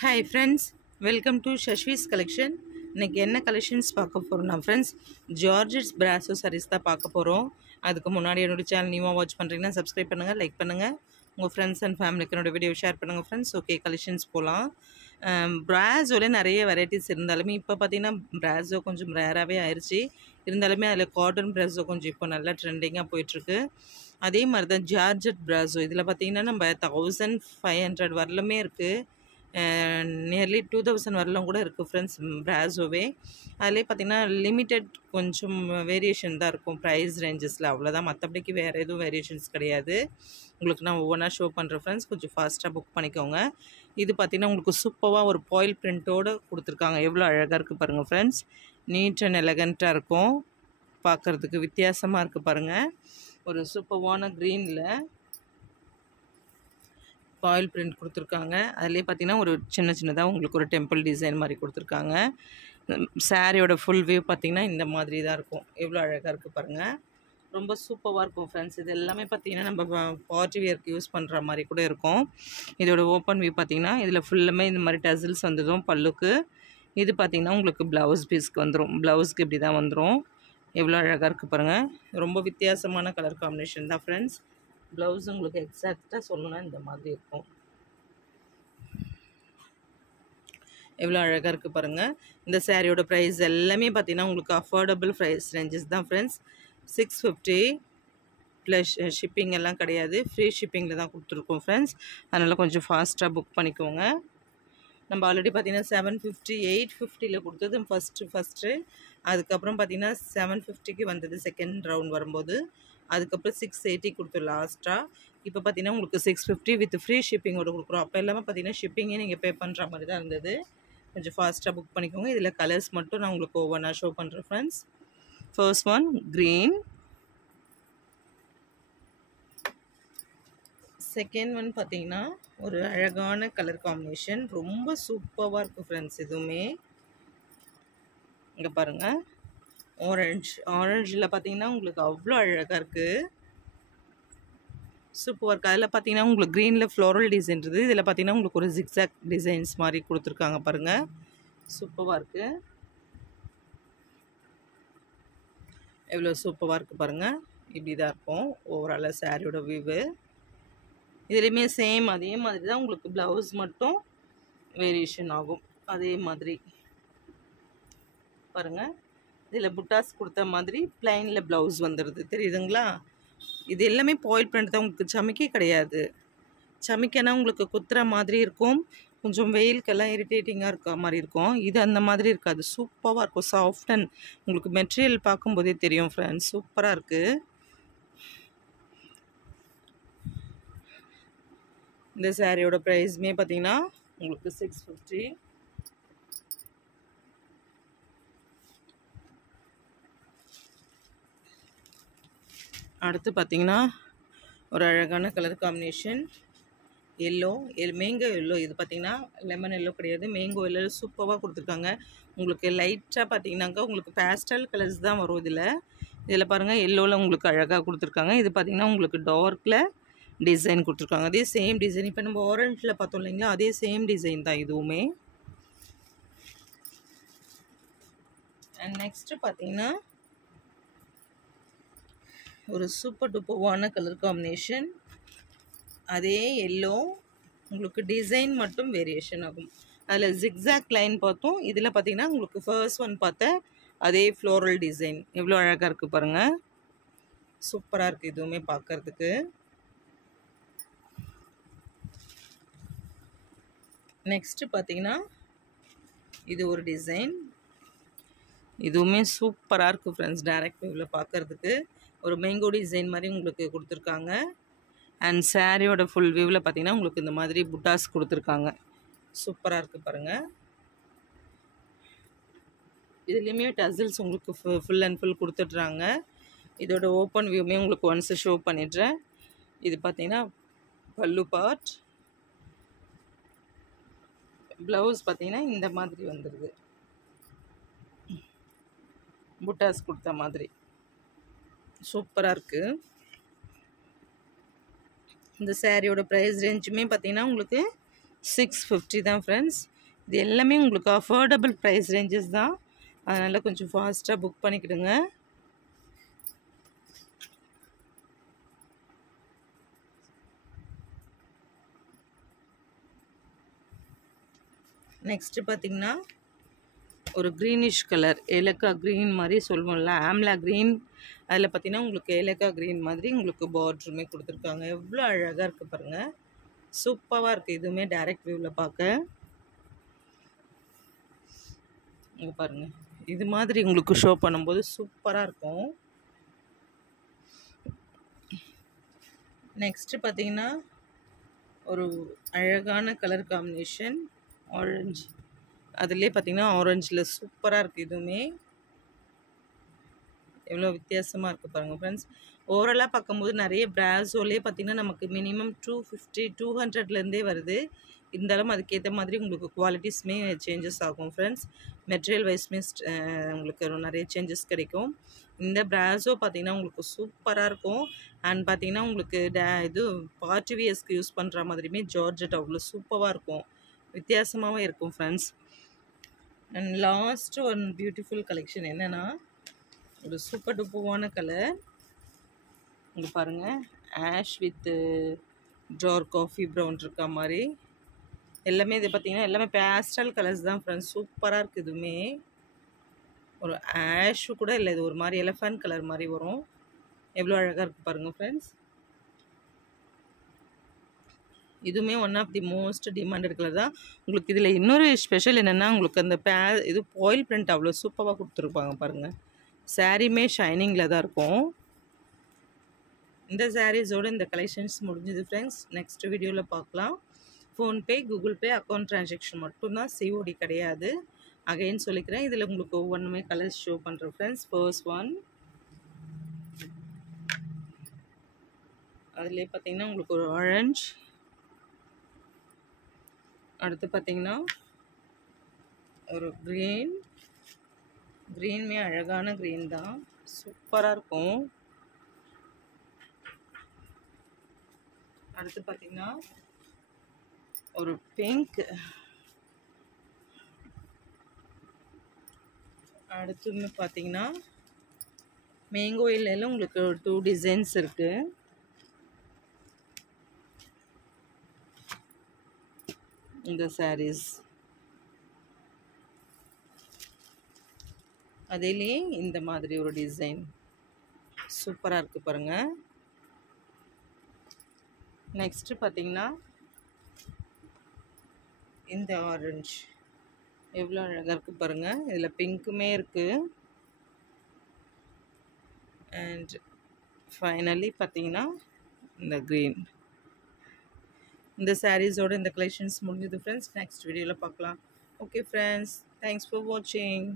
Hi friends, welcome to Shashvi's collection. இன்னைக்கு என்ன collections பார்க்க போகிறோம்னா ஃப்ரெண்ட்ஸ் ஜார்ஜெட்ஸ் பிராசோ சாரீஸ் தான் பார்க்க போகிறோம். அதுக்கு முன்னாடி என்னோடய சேனல் நியூவாக வாட்ச் பண்ணுறீங்கன்னா சப்ஸ்கிரைப் பண்ணுங்கள், லைக் பண்ணுங்கள், உங்கள் ஃப்ரெண்ட்ஸ் அண்ட் ஃபேமிலிக்கு என்னோடய வீடியோ ஷேர் பண்ணுங்கள் ஃப்ரெண்ட்ஸ். ஓகே, கலெக்ஷன்ஸ் போகலாம். பிராசோலே நிறைய வெரைட்டிஸ் இருந்தாலுமே இப்போ பார்த்தீங்கன்னா பிராசோ கொஞ்சம் ரேராகவே ஆயிடுச்சு. இருந்தாலுமே அதில் காட்டன் பிராசோ கொஞ்சம் இப்போ நல்லா ட்ரெண்டிங்காக போயிட்டுருக்கு. அதே மாதிரி தான் ஜார்ஜெட் பிராசோ இதில் பார்த்தீங்கன்னா நம்ம 1500 வரலுமே இருக்குது. நியர்லி 2000 வரலாம் கூட இருக்குது ஃப்ரெண்ட்ஸ் பிராசோவே. அதிலே பார்த்திங்கன்னா லிமிட்டட் கொஞ்சம் வேரியேஷன் தான் இருக்கும் ப்ரைஸ் ரேஞ்சஸில், அவ்வளோதான். மற்றபடிக்கு வேறு எதுவும் வேரியேஷன்ஸ் கிடையாது. உங்களுக்கு நான் ஒவ்வொன்றா ஷோ பண்ணுறேன் ஃப்ரெண்ட்ஸ், கொஞ்சம் ஃபாஸ்ட்டாக புக் பண்ணிக்கோங்க. இது பார்த்திங்கன்னா உங்களுக்கு சூப்பராக ஒரு பாயில் பிரிண்ட்டோடு கொடுத்துருக்காங்க. எவ்வளோ அழகாக இருக்குது பாருங்கள் ஃப்ரெண்ட்ஸ். நீட் அண்ட் எலகண்ட்டாக இருக்கும், பார்க்குறதுக்கு வித்தியாசமாக இருக்குது பாருங்கள். ஒரு சூப்பரான க்ரீனில் பாயில் பிரிண்ட் கொடுத்துருக்காங்க. அதிலே பார்த்தீங்கன்னா ஒரு சின்னதாக உங்களுக்கு ஒரு டெம்பிள் டிசைன் மாதிரி கொடுத்துருக்காங்க. சாரியோட ஃபுல் வியூ பார்த்திங்கன்னா இந்த மாதிரி தான் இருக்கும். எவ்வளோ அழகாக இருக்குது பாருங்கள், ரொம்ப சூப்பராக இருக்கும் ஃப்ரெண்ட்ஸ். இது எல்லாமே பார்த்திங்கன்னா நம்ம பார்ட்டி வியர்க்கு யூஸ் பண்ணுற மாதிரி கூட இருக்கும். இதோட ஓப்பன் வியூ பார்த்திங்கன்னா இதில் ஃபுல்லுமே இந்த மாதிரி டசில்ஸ் வந்ததும் பல்லுக்கு. இது பார்த்திங்கன்னா உங்களுக்கு ப்ளவுஸ் பீஸ்க்கு வந்துடும், ப்ளவுஸ்க்கு இப்படி தான் வந்துடும். எவ்வளோ அழகாக இருக்குது பாருங்கள், ரொம்ப வித்தியாசமான கலர் காம்பினேஷன் தான் ஃப்ரெண்ட்ஸ். ப்ளவுஸ் உங்களுக்கு எக்ஸாக்டாக சொல்லணும்னா இந்த மாதிரி இருக்கும். எவ்வளோ அழகாக இருக்குது பாருங்கள். இந்த சாரியோட ப்ரைஸ் எல்லாமே பார்த்தீங்கன்னா உங்களுக்கு அஃபோர்டபுள் ப்ரைஸ் ரேஞ்சஸ் தான் ஃப்ரெண்ட்ஸ். 650 ப்ளஸ் ஷிப்பிங் எல்லாம் கிடையாது, ஃப்ரீ ஷிப்பிங்கில் தான் கொடுத்துருக்கோம் ஃப்ரெண்ட்ஸ். அதனால் கொஞ்சம் ஃபாஸ்ட்டாக புக் பண்ணிக்கோங்க. நம்ம ஆல்ரெடி பார்த்தீங்கன்னா 750 850 கொடுத்தது ஃபஸ்ட்டு. அதுக்கப்புறம் பார்த்தீங்கன்னா 750க்கு வந்தது செகண்ட் ரவுண்ட் வரும்போது. அதுக்கப்புறம் 680 கொடுத்தோம் லாஸ்ட்டாக. இப்போ பார்த்தீங்கன்னா உங்களுக்கு 650 வித் ஃப்ரீ ஷிப்பிங்கோடு கொடுக்குறோம். அப்போ எல்லாமே பார்த்தீங்கன்னா ஷிப்பிங்கே நீங்கள் பே பண்ணுற மாதிரி தான் இருந்தது. கொஞ்சம் ஃபாஸ்ட்டாக புக் பண்ணிக்கோங்க. இதில் கலர்ஸ் மட்டும் நான் உங்களுக்கு ஒவ்வொன்றா ஷோ பண்ணுறேன் friends. First one green, second one பார்த்தீங்கன்னா ஒரு அழகான கலர் காம்பினேஷன், ரொம்ப சூப்பராக இருக்குது ஃப்ரெண்ட்ஸ். இதுவுமே இங்கே பாருங்கள், ஆரஞ்சில் பார்த்தீங்கன்னா உங்களுக்கு அவ்வளோ அழகாக இருக்குது, சூப்பராக இருக்குது. அதில் பார்த்தீங்கன்னா உங்களுக்கு க்ரீனில் ஃப்ளோரல் டிசைன் இருக்குது. இதில் பார்த்தீங்கன்னா உங்களுக்கு ஒரு ஜிக்ஸாக் டிசைன்ஸ் மாதிரி கொடுத்துருக்காங்க பாருங்கள், சூப்பராக இருக்குது. எவ்வளோ சூப்பராக இருக்குது பாருங்கள். இப்படி தான் இருக்கும் ஓவராலாக சாரியோட வியூவு. இதுலேயுமே சேம் அதே மாதிரி தான் உங்களுக்கு ப்ளவுஸ் மட்டும் வேரியேஷன் ஆகும். அதே மாதிரி பாருங்கள், இதில் புட்டாஸ் கொடுத்த மாதிரி பிளைனில் ப்ளவுஸ் வந்துடுது, தெரியுதுங்களா? இது எல்லாமே பாயில் பிரிண்ட் தான், உங்களுக்கு சமிக்கே கிடையாது. சமிக்கைனா உங்களுக்கு குத்துற மாதிரி இருக்கும், கொஞ்சம் வெயிலுக்கெல்லாம் இரிட்டேட்டிங்காக இருக்க மாதிரி இருக்கும். இது அந்த மாதிரி இருக்காது, சூப்பராக இருக்கும், சாஃப்ட் அண்ட் உங்களுக்கு மெட்டீரியல் பார்க்கும்போதே தெரியும் ஃப்ரெண்ட்ஸ், சூப்பராக இருக்குது. இந்த சாரியோட ப்ரைஸுமே பார்த்தீங்கன்னா உங்களுக்கு 650. அடுத்து பார்த்தீங்கன்னா ஒரு அழகான colour combination yellow, mango yellow. இது பார்த்தீங்கன்னா லெமன் எல்லோ கிடையாது, மேங்கோ எல்லோ சூப்பராக கொடுத்துருக்காங்க. உங்களுக்கு லைட்டாக பார்த்தீங்கன்னாக்கா உங்களுக்கு பேஸ்டல் கலர்ஸ் தான் வரும் இதில் பாருங்கள், எல்லோவில் உங்களுக்கு அழகாக கொடுத்துருக்காங்க. இது பார்த்தீங்கன்னா உங்களுக்கு டார்க்கில் டிசைன் கொடுத்துருக்காங்க, அதே சேம் டிசைன். இப்போ நம்ம ஆரஞ்சில் பார்த்தோம் இல்லைங்களா, அதே சேம் டிசைன் தான் இதுவுமே. அண்ட் நெக்ஸ்ட்டு பார்த்தீங்கன்னா ஒரு சூப்பர் டூப்பரான கலர் காம்பினேஷன், அதே எல்லோ, உங்களுக்கு டிசைன் மட்டும் வேரியேஷன் ஆகும். அதில் ஜிக்ஸாக் லைன் பார்த்தோம், இதில் பார்த்தீங்கன்னா உங்களுக்கு ஃபர்ஸ்ட் ஒன் பார்த்த அதே ஃப்ளோரல் டிசைன். எவ்வளோ அழகாக இருக்குது பாருங்கள், சூப்பராக இருக்குது இதுவுமே பார்க்குறதுக்கு. நெக்ஸ்ட்டு பார்த்தீங்கன்னா இது ஒரு டிசைன், இதுவுமே சூப்பராக இருக்குது ஃப்ரெண்ட்ஸ். டைரக்ட் வியூவில் பார்க்குறதுக்கு ஒரு மேங்கோ டிசைன் மாதிரி உங்களுக்கு கொடுத்துருக்காங்க. அண்ட் சாரியோட ஃபுல் வியூவில் பார்த்தீங்கன்னா உங்களுக்கு இந்த மாதிரி புட்டாஸ் கொடுத்துருக்காங்க, சூப்பராக இருக்குது பாருங்கள். இதுலேயுமே டசில்ஸ் உங்களுக்கு ஃபுல் அண்ட் ஃபுல் கொடுத்துட்றாங்க. இதோட ஓப்பன் வியூமே உங்களுக்கு ஒன்ஸ் ஷோ பண்ணிடுறேன். இது பார்த்தீங்கன்னா பல்லு பார்ட், ப்ளவுஸ் பார்த்தீங்கன்னா இந்த மாதிரி வந்துடுது, புட்டாஸ் கொடுத்த மாதிரி, சூப்பராக இருக்குது. இந்த சாரியோட ப்ரைஸ் ரேஞ்சுமே பார்த்தீங்கன்னா உங்களுக்கு 650 தான் ஃப்ரெண்ட்ஸ். இது எல்லாமே உங்களுக்கு அஃபோர்டபுள் ப்ரைஸ் ரேஞ்சஸ் தான். அதனால் கொஞ்சம் ஃபாஸ்ட்டாக புக் பண்ணிக்கிடுங்க. நெக்ஸ்ட்டு பார்த்திங்கன்னா ஒரு க்ரீனிஷ் கலர், ஏலக்காய் க்ரீன் மாதிரி சொல்லுவோம்ல, ஆம்லா க்ரீன். அதில் பார்த்திங்கன்னா உங்களுக்கு ஏலக்காய் க்ரீன் மாதிரி உங்களுக்கு பார்டருமே கொடுத்துருக்காங்க. எவ்வளோ அழகாக இருக்குது பாருங்கள், சூப்பராக இருக்குது. இதுவுமே டைரக்ட் வியூவில் பார்க்க இங்கே பாருங்கள், இது மாதிரி உங்களுக்கு ஷோ பண்ணும்போது சூப்பராக இருக்கும். நெக்ஸ்ட்டு பார்த்திங்கன்னா ஒரு அழகான கலர் காம்பினேஷன் ஆரஞ்சு. அதுலேயே பார்த்திங்கன்னா ஆரஞ்சில் சூப்பராக இருக்குது. இதுவுமே எவ்வளோ வித்தியாசமாக இருக்குது பாருங்கள் ஃப்ரெண்ட்ஸ். ஓவராலாக பார்க்கும்போது நிறைய பிராஸோலே பார்த்திங்கன்னா நமக்கு மினிமம் 250 200லேருந்தே வருது. இருந்தாலும் அதுக்கேற்ற மாதிரி உங்களுக்கு குவாலிட்டிஸுமே சேஞ்சஸ் ஆகும் ஃப்ரெண்ட்ஸ். மெட்டீரியல் வைஸ்மே உங்களுக்கு நிறைய சேஞ்சஸ் கிடைக்கும். இந்த பிராஸோ பார்த்திங்கன்னா உங்களுக்கு சூப்பராக இருக்கும். அண்ட் பார்த்திங்கன்னா உங்களுக்கு இது பார்ட்டி வியர்ஸ்க்கு யூஸ் பண்ணுற மாதிரியுமே ஜார்ஜெட் அவ்வளோ சூப்பராக இருக்கும், வித்தியாசமாகவும் இருக்கும் friends. And last one beautiful collection என்னென்னா ஒரு சூப்பர் டூப்பரான கலர். இங்கே பாருங்கள், ash with dark coffee brown இருக்க மாதிரி எல்லாமே. இது பார்த்திங்கன்னா எல்லாமே பேஸ்டல் கலர்ஸ் தான் ஃப்ரெண்ட்ஸ். சூப்பராக இருக்குது. இதுவுமே ஒரு ஆஷு கூட இல்லை, இது ஒரு மாதிரி எலஃபண்ட் கலர் மாதிரி வரும். எவ்வளோ அழகாக இருக்குது பாருங்கள் ஃப்ரெண்ட்ஸ். இதுவுமே one of the most demanded colour தான். உங்களுக்கு இதில் இன்னொரு ஸ்பெஷல் என்னென்னா உங்களுக்கு அந்த இது பாயில் பிரிண்ட் அவ்வளோ சூப்பராக கொடுத்துருப்பாங்க பாருங்கள். சாரீமே ஷைனிங்கில் தான் இருக்கும். இந்த சாரீஸோடு இந்த கலெக்ஷன்ஸ் முடிஞ்சுது ஃப்ரெண்ட்ஸ். நெக்ஸ்ட் வீடியோவில் பார்க்கலாம். PhonePe, Google Pay account transaction மட்டும்தான், சிஓடி கிடையாது. அகைன் சொல்லிக்கிறேன். இதில் உங்களுக்கு ஒவ்வொன்றுமே கலர்ஸ் ஷோ பண்ணுறேன் ஃப்ரெண்ட்ஸ். ஃபர்ஸ்ட் ஒன், அதுலேயே பார்த்தீங்கன்னா உங்களுக்கு ஒரு ஆரஞ்ச். அடுத்து பார்த்தீங்கன்னா ஒரு க்ரீன். க்ரீனுமே அழகான க்ரீன் தான், சூப்பராக இருக்கும். அடுத்து பார்த்தீங்கன்னா ஒரு பிங்க். அடுத்து பார்த்தீங்கன்னா மேங்கோ எல்லாம் உங்களுக்கு 2 டிசைன்ஸ் இருக்குது. இந்த சாரீஸ் அதிலே இந்த மாதிரி ஒரு டிசைன் சூப்பராக இருக்குது பாருங்கள். நெக்ஸ்ட்டு பார்த்தீங்கன்னா இந்த ஆரஞ்சு எவ்வளோ அழகாக இருக்குது பாருங்கள். இதில் பிங்க்குமே இருக்குது. அண்ட் ஃபைனலி பார்த்தீங்கன்னா இந்த க்ரீன். இந்த சாரீஸோட இந்த கலெக்ஷன்ஸ் முடிஞ்சது ஃப்ரெண்ட்ஸ். நெக்ஸ்ட் வீடியோவில் பார்க்கலாம். ஓகே ஃப்ரெண்ட்ஸ், தேங்க்ஸ் ஃபார் வாட்சிங்.